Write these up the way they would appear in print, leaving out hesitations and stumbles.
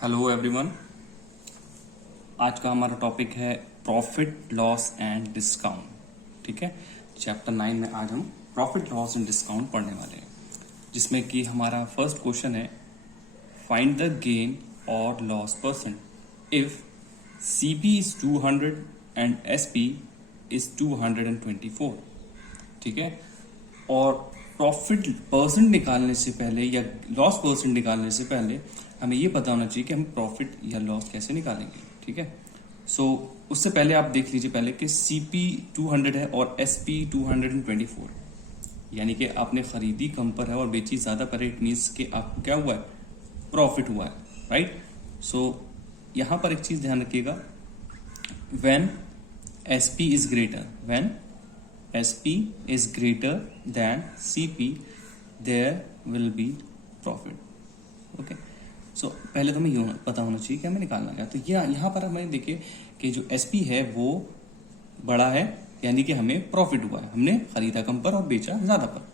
Hello everyone. आज का हमारा टॉपिक है प्रॉफिट लॉस एंड डिस्काउंट। ठीक है, चैप्टर 9 में आज हम प्रॉफिट लॉस एंड डिस्काउंट पढ़ने वाले हैं, जिसमें कि हमारा फर्स्ट क्वेश्चन है फाइंड द गेन और loss percent if CP is 200 and SP is 224। ठीक है, और प्रॉफिट परसेंट निकालने से पहले या लॉस परसेंट निकालने से पहले हमें ये पता होना चाहिए कि हम प्रॉफिट या लॉस कैसे निकालेंगे। ठीक है, सो उससे पहले आप देख लीजिए पहले कि सीपी 200 है और एसपी 224, यानी कि आपने खरीदी कम पर है और बेची ज्यादा पर है। इट मीन्स कि आपको क्या हुआ है, प्रॉफिट हुआ है, राइट। सो यहां पर एक चीज ध्यान रखिएगा, when SP is greater, when SP is greater than CP there will be profit. Okay, so पहले तो हमें यूं पता होना चाहिए कि हमें निकालना है। तो यहां पर हमें देखिए कि जो एसपी है वो बड़ा है, यानी कि हमें प्रॉफिट हुआ है, हमने खरीदा कम पर और बेचा ज्यादा पर।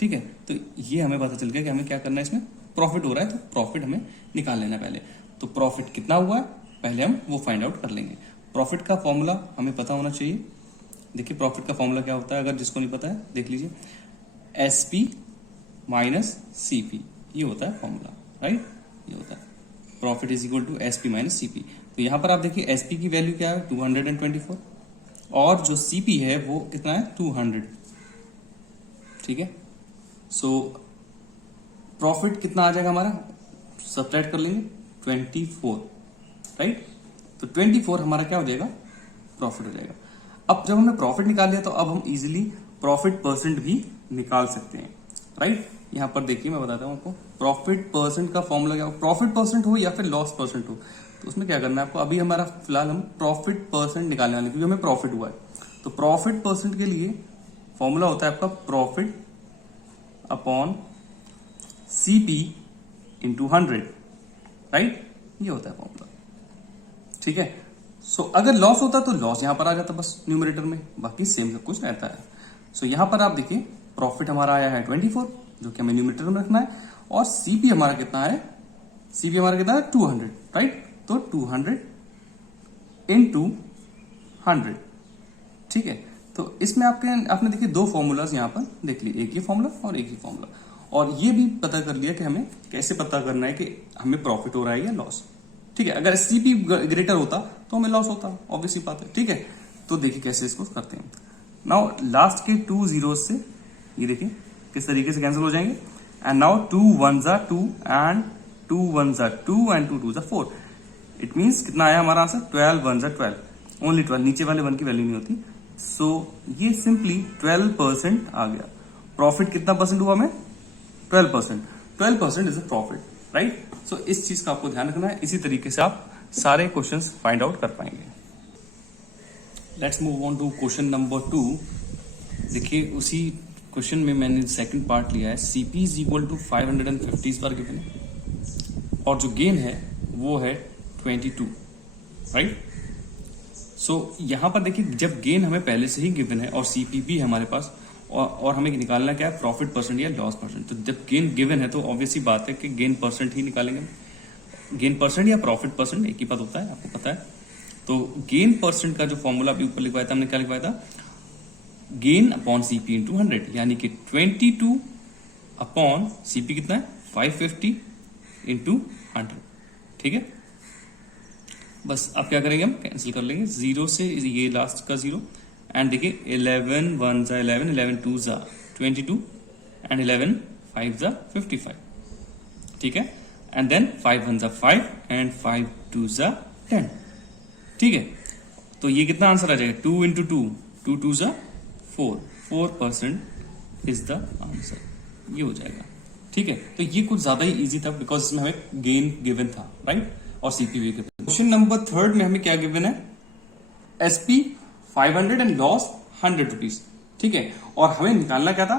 ठीक है, तो ये हमें पता चल गया कि हमें क्या करना है, इसमें प्रॉफिट हो रहा है तो प्रॉफिट हमें निकाल लेना पहले। तो प्रॉफिट कितना हुआ है पहले हम वो फाइंड आउट कर लेंगे। प्रॉफिट का फॉर्मूला हमें पता होना चाहिए। देखिए प्रॉफिट का फॉर्मूला क्या होता है, अगर जिसको नहीं पता है देख लीजिए, एसपी माइनस सीपी, ये होता है फॉर्मूला, राइट। ये होता है profit is equal to SP minus CP. तो यहां पर आप देखिए एसपी की वैल्यू क्या है 224 और जो सीपी है वो कितना है 200। ठीक है, सो प्रॉफिट कितना आ जाएगा हमारा, सब्ट्रैक्ट कर लेंगे 24, राइट। तो 24 हमारा क्या हो जाएगा, प्रॉफिट हो जाएगा। अब जब हमने प्रॉफिट निकाल लिया तो अब हम इजीली प्रॉफिट परसेंट भी निकाल सकते हैं, राइट। यहां पर देखिए मैं बताता हूं आपको, प्रॉफिट परसेंट का फॉर्मूला क्या हो, प्रॉफिट परसेंट हो या फिर लॉस परसेंट हो, तो उसमें क्या करना है आपको, अभी हमारा फिलहाल हम प्रॉफिट परसेंट निकालने वाले क्योंकि हमें प्रॉफिट हुआ है। तो प्रॉफिट परसेंट के लिए फॉर्मूला होता है आपका profit upon CP into 100, right. ये होता है फॉर्मूला। ठीक है, सो अगर लॉस होता तो लॉस यहां पर आ जाता बस न्यूमरेटर में, बाकी सेम सब कुछ रहता है। सो यहां पर आप देखिए प्रॉफिट हमारा आया है 24, जो कि हमें न्यूमरेटर में रखना है, और सीपी हमारा कितना है, सीपी हमारा कितना है 200, राइट। तो 200 इंटू 100। ठीक है, तो इसमें आपने देखिए दो फॉर्मूलाज यहां पर देख लिए, एक ये फॉर्मूला और एक ही फॉर्मूला, और ये भी पता कर लिया कि हमें कैसे पता करना है कि हमें प्रॉफिट हो रहा है या लॉस। ठीक है, अगर सीपी ग्रेटर होता तो हमें लॉस होता, ऑब्वियसली बात है। ठीक है, तो देखिए कैसे इसको करते हैं। नाउ लास्ट के 2 जीरो से ये देखिए किस तरीके से कैंसिल हो जाएंगे, and now 2 1s are 2 and 2 1s are 2 and 2 2s are 4। It means कितना आया हमारा आंसर, 12 1s are 12, ओनली 12, नीचे वाले 1 की वैल्यू नहीं होती। सो ये सिंपली 12% आ गया। प्रॉफिट कितना परसेंट हुआ हमें, 12%। 12% इज अ प्रॉफिट, राइट। सो इस चीज का आपको ध्यान रखना है, इसी तरीके से आप सारे क्वेश्चंस फाइंड आउट कर पाएंगे। Let's move on to question number 2। देखिए उसी क्वेश्चन में मैंने सेकंड पार्ट लिया है, सीपी इज इक्वल टू 550 इस बार गिवन है और जो गेन है वो है 22, राइट। सो यहां पर देखिए जब गेन हमें पहले से ही गिवन है और सीपी भी है हमारे पास, और हमें निकालना क्या है, प्रॉफिट परसेंट या लॉस परसेंट। तो जब गेन गिवन है तो ऑब्वियसली बात है कि गेन परसेंट ही निकालेंगे। गेन परसेंट या प्रॉफिट परसेंट एक ही पद होता है, आपको पता है। तो गेन परसेंट का जो फॉर्मूला अभी ऊपर लिखवाया था हमने, क्या लिखवाया था, गेन अपॉन सीपी इंटू 100, यानी कि 22 अपॉन सीपी कितना है 550 इंटू 100। ठीक है, बस अब क्या करेंगे, हम कैंसिल कर लेंगे, जीरो से ये लास्ट का जीरो, एंड देखिए 11 1 जा 11, 11 2 जा 22 एंड 11 5 जा 55। ठीक है, एंड देन 5 1 जा 5 एंड 5 2 जा 10। ठीक है, तो ये कितना आंसर आ जाएगा, 2 इंटू 2, 2 2 जा 4% इज द आंसर, ये हो जाएगा। ठीक है, तो ये कुछ ज्यादा ही इजी था बिकॉज इसमें हमें गेन गिवन था, राइट, और सीपी भी गिवन। क्वेश्चन नंबर 3 में हमें क्या गिवन है, एसपी 500 एंड लॉस 100 रुपीज। ठीक है, और हमें निकालना क्या था,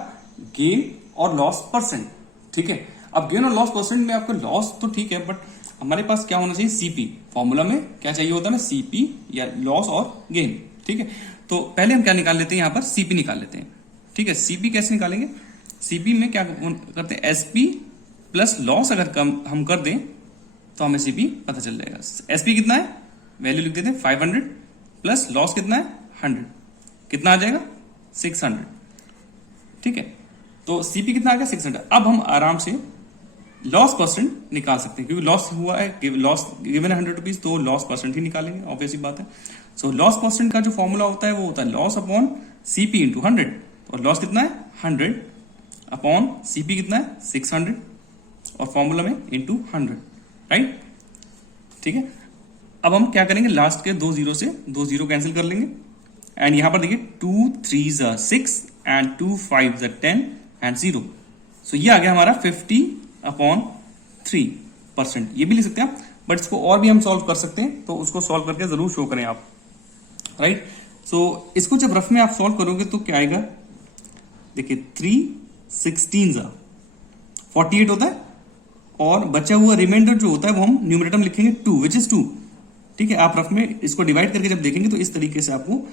गेन और लॉस परसेंट। ठीक है, अब गेन और लॉस परसेंट में आपको लॉस तो ठीक है, बट हमारे पास क्या होना चाहिए, सीपी। फॉर्मूला में क्या चाहिए होता है ना, सीपी या लॉस और गेन। ठीक है, तो पहले हम क्या निकाल लेते हैं, यहां पर सीपी निकाल लेते हैं। ठीक है, सीपी कैसे निकालेंगे, सीपी में क्या करते हैं, एसपी प्लस लॉस अगर हम कर दें तो हमें सीपी पता चल जाएगा। एसपी कितना है, वैल्यू लिख देते हैं 500 प्लस लॉस कितना है 100, कितना आ जाएगा 600। ठीक है, तो सीपी कितना आ गया 600। अब हम आराम से लॉस परसेंट निकाल सकते हैं, क्योंकि लॉस हुआ है, लॉस गिवन है 100 रुपीज, तो लॉस परसेंट ही निकालेंगे, ऑब्वियसली बात है। सो लॉस परसेंट का जो फॉर्मूला होता है वो होता है लॉस अपॉन सीपी इंटू 100। और लॉस कितना है 100 अपॉन सीपी कितना है 600 और फॉर्मूला में इंटू 100, राइट। ठीक है, अब हम क्या करेंगे, लास्ट के 2 जीरो से 2 जीरो कैंसिल कर लेंगे एंड यहां पर देखिए 2 3 6 एंड 2 5 10 एंड 0। सो ये आ गया हमारा 50/3%। ये भी लिख सकते हैं आप, बट इसको और भी हम सॉल्व कर सकते हैं, तो उसको सॉल्व करके जरूर शो करें आप, राइट। सो इसको जब रफ में आप सॉल्व करोगे तो क्या आएगा, देखिए 3 16 48 होता है, और बचा हुआ रिमाइंडर जो होता है वो हम न्यूमरेटर में लिखेंगे 2 विच इज 2। ठीक है, आप रफ में इसको डिवाइड करके जब देखेंगे तो इस तरीके से आपको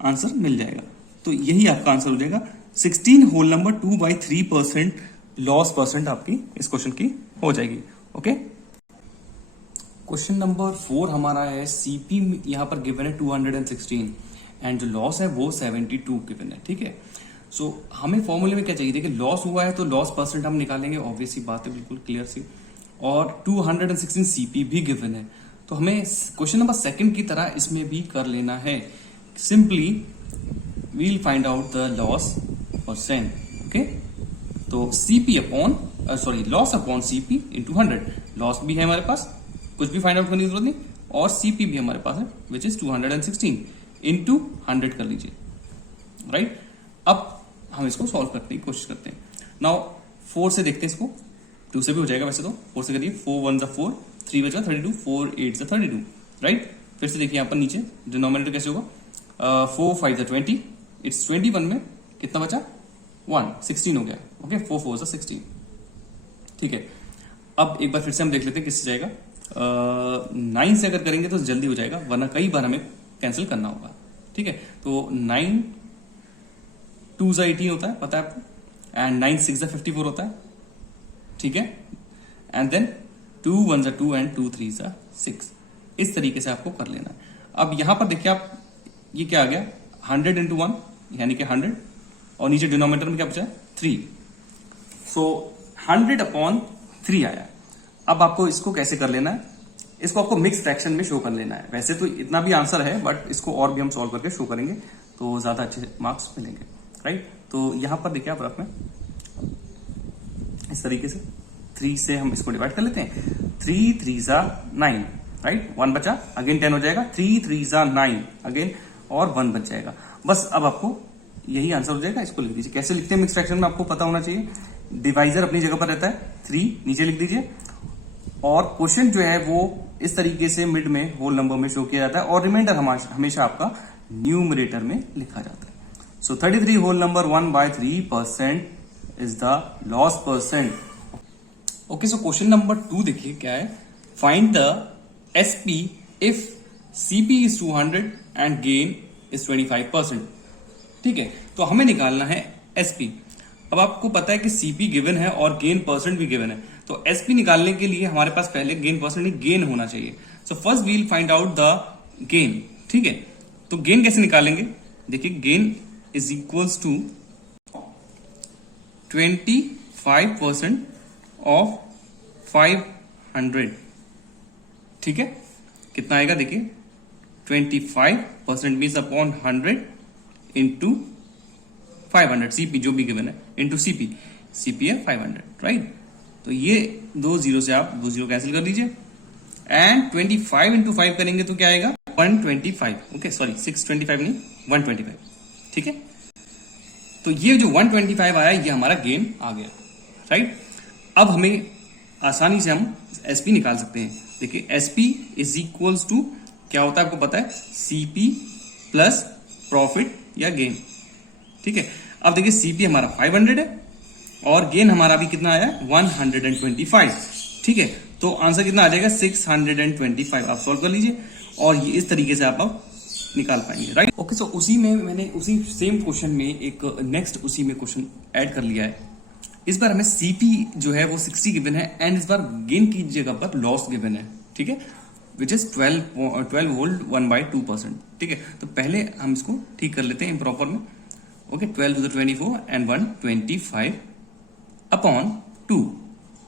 आंसर मिल जाएगा। तो यही आपका आंसर हो जाएगा 16 होल नंबर 2/3% लॉस परसेंट आपकी इस क्वेश्चन की हो जाएगी। ओके, क्वेश्चन नंबर 4 हमारा है, सीपी यहां पर गिवन है 216 एंड जो लॉस है वो 72 गिवन है। ठीक है, सो हमें फॉर्मूले में क्या चाहिए, देखिए लॉस हुआ है तो लॉस परसेंट हम निकालेंगे, ऑब्वियस सी बात है, बिल्कुल क्लियर सी। और 216 सीपी भी गिवन है, तो हमें क्वेश्चन नंबर 2 की तरह इसमें भी कर लेना है। Simply we'll find out the loss percent. Okay, तो CP upon loss upon CP into 100। Loss भी है हमारे पास, कुछ भी फाइंड आउट करने की जरूरत नहीं, और सीपी भी हमारे पास है विच इज 216 इंटू 100 कर लीजिए, राइट। अब हम इसको सॉल्व करने की कोशिश करते हैं। नाउ 4 से देखते हैं इसको, 2 से भी हो जाएगा वैसे तो, 4 से करिए, 4 1 4, 3 बचा 32, 4 8 32, राइट। फिर से देखिए यहाँ पर नीचे डिनोमिनेटर कैसे होगा, 4 5 20, इट्स 21 में कितना बचा 1, 16 हो गया। ओके, 4 4 16। ठीक है, अब एक बार फिर से हम देख लेते हैं किससे जाएगा। 9 से अगर करेंगे तो जल्दी हो जाएगा, वरना कई बार हमें कैंसिल करना होगा। ठीक है, तो 9 2 18 होता है, पता है आपको, एंड 9 6 54 होता है। ठीक है, एंड देन 2 1 2 एंड 2 3 6। इस तरीके से आपको कर लेना है। अब यहां पर देखिए आप, ये क्या आ गया 100 इंटू 1 यानी कि 100, और नीचे डिनोमिनेटर में क्या बचा है 3। सो 100 अपॉन 3 आया। अब आपको इसको कैसे कर लेना है, इसको आपको मिक्स फ्रैक्शन में शो कर लेना है। वैसे तो इतना भी आंसर है, बट इसको और भी हम सॉल्व करके शो करेंगे तो ज्यादा अच्छे मार्क्स मिलेंगे, राइट। तो यहां पर देखिए आप रफ में इस तरीके से 3 से हम इसको डिवाइड कर लेते हैं। 3 3 9, राइट, 1 बचा, अगेन 10 हो जाएगा, 3 3 9 अगेन, और 1 बच जाएगा। बस अब आपको यही आंसर हो जाएगा। इसको लिख दीजिए। कैसे लिखते हैं मिक्स फ्रैक्शन में आपको पता होना चाहिए। डिवाइजर अपनी जगह पर रहता है, 3 नीचे लिख दीजिए, और क्वेश्चन जो है वो इस तरीके से मिड में होल नंबर में शो किया जाता है, और रिमाइंडर हमेशा आपका न्यूमरेटर में लिखा जाता है। So 33 whole number 1/3% is the loss percent. Okay, so question number 2 देखिए क्या है, find the SP if CP is 200 and gain is 25%। ठीक है, तो हमें निकालना है एसपी। अब आपको पता है कि सीपी गिवन है और गेन परसेंट भी गिवन है, तो एसपी निकालने के लिए हमारे पास पहले गेन परसेंट नहीं गेन होना चाहिए। So first we'll find out the gain. ठीक है, तो गेन कैसे निकालेंगे, देखिए gain is equals to 25% of 500। ठीक है, कितना आएगा देखिए 25% मीन्स अपॉन 100 इंटू 500, सीपी जो भी गिवन है इंटू सीपी, सीपी है 500, राइट। तो ये 2 जीरो से आप 2 जीरो कैंसिल कर दीजिए, एंड 25 इंटू 5 करेंगे तो क्या आएगा 125। ओके सॉरी 625 नहीं 125। ठीक है, तो ये जो 125 आया ये हमारा गेन आ गया, राइट। अब हमें आसानी से हम एसपी निकाल सकते हैं। देखिए एसपी इज इक्वल्स टू क्या होता है आपको पता है, सीपी प्लस प्रॉफिट या गेन। ठीक है, अब देखिए सीपी हमारा 500 है और गेन हमारा भी कितना आया 125। ठीक है, तो आंसर कितना आ जाएगा 625। आप सॉल्व कर लीजिए और ये इस तरीके से आप अब निकाल पाएंगे, राइट। ओके, सो उसी में मैंने उसी सेम क्वेश्चन में एक नेक्स्ट उसी में क्वेश्चन ऐड कर लिया है। इस बार हमें सीपी जो है वो 60 गिवन है एंड इस बार गेन की जगह पर लॉस गिवन है, ठीक है, विच इज 12 वोल्ट 1/2%, ठीक है। तो पहले हम इसको ठीक कर लेते हैं इम्प्रॉपर में। Okay, 12 to the 24 and 125 upon 2,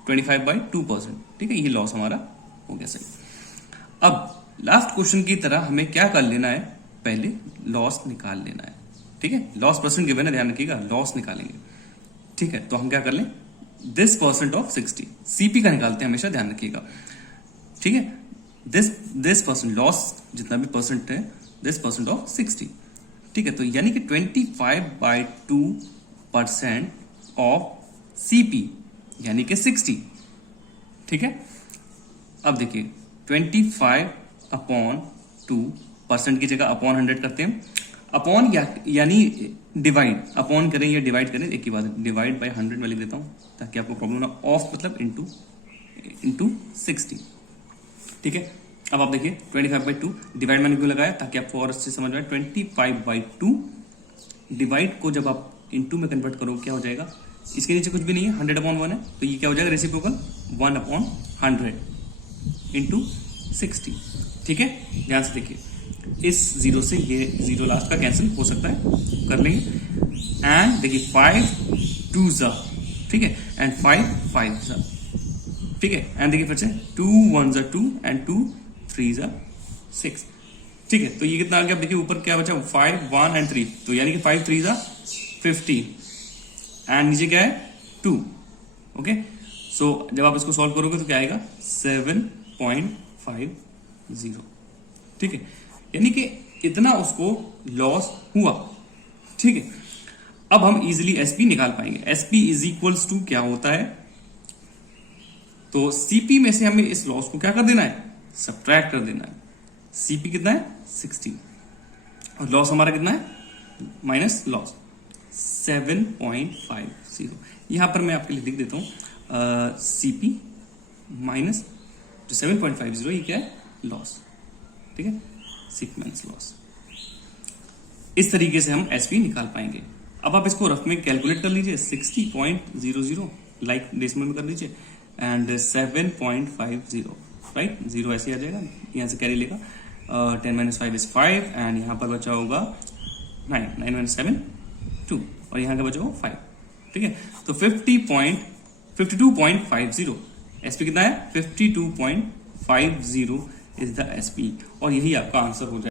25/2%, ठीक है, ये लॉस हमारा हो गया सही। अब लास्ट क्वेश्चन की तरह हमें क्या कर लेना है, पहले लॉस निकाल लेना है, ठीक है। लॉस परसेंट गिवन है, ध्यान रखिएगा, लॉस निकालेंगे, ठीक है। तो हम क्या कर लें, दिस परसेंट ऑफ 60, सीपी का निकालते हैं हमेशा, ध्यान रखिएगा, ठीक है। दिस परसेंट लॉस जितना भी परसेंट है, दिस परसेंट ऑफ 60, ठीक है। तो यानी कि 25/2% ऑफ सीपी यानी कि 60, ठीक है। अब देखिए 25/2% की जगह अपॉन 100 करते हैं, अपॉन यानी डिवाइड, अपॉन करें या डिवाइड करें एक ही बात है, डिवाइड बाय 100 में लिख देता हूं ताकि आपको प्रॉब्लम ना, ऑफ मतलब इनटू 60, ठीक है। अब आप देखिए 25/2 डिवाइड मैंने क्यों लगाया, ताकि आपको और अच्छे समझ में आए। 25/2 डिवाइड को जब आप इनटू में कन्वर्ट करो क्या हो जाएगा, इसके नीचे कुछ भी नहीं है, 100/1 है, तो ये क्या हो जाएगा, रेसिप्रोकल 1/100 इंटू 60, ठीक है। ध्यान से देखिए, इस जीरो से ये जीरो लास्ट का कैंसिल हो सकता है, कर लेंगे। एंड देखिए 5 2s, ठीक है, एंड 5 5s, ठीक है। एंड देखिए फिर से 2 1s 2 एंड 2 3s 6, ठीक है। तो ये कितना आ गया, देखिए ऊपर क्या बचा, 5 1 एंड 3, तो यानी कि 5 3s 15 एंड नीचे क्या है 2, ओके। सो जब आप इसको सॉल्व करोगे तो क्या आएगा 7.50, ठीक है। यानी कि इतना उसको लॉस हुआ, ठीक है। अब हम इजीली एसपी निकाल पाएंगे। एसपी इज इक्वल्स टू क्या होता है, तो सीपी में से हमें इस लॉस को क्या कर देना है, सब्ट्रैक्ट कर देना है। सीपी कितना है 60 और लॉस हमारा कितना है, माइनस लॉस 7.50। यहां पर मैं आपके लिए लिख देता हूं सीपी माइनस जो 7.50, ये क्या है, लॉस, ठीक है, सीक्वेंस लॉस। इस तरीके से हम एसपी निकाल पाएंगे। अब आप इसको रफ में कैलकुलेट कर लीजिए, 60.00 लाइक डेसिमल में कर लीजिए एंड 7.50, राइट, जीरो ऐसे आ जाएगा, यहां से कैरी लेगा, 10 - 5 is 5 एंड यहां पर बचा होगा 9 9 - 7 2 और यहां का बचा होगा 5, ठीक है। तो 52.50 एसपी कितना है, 52.50 इज द एसपी और यही आपका आंसर हो जाएगा।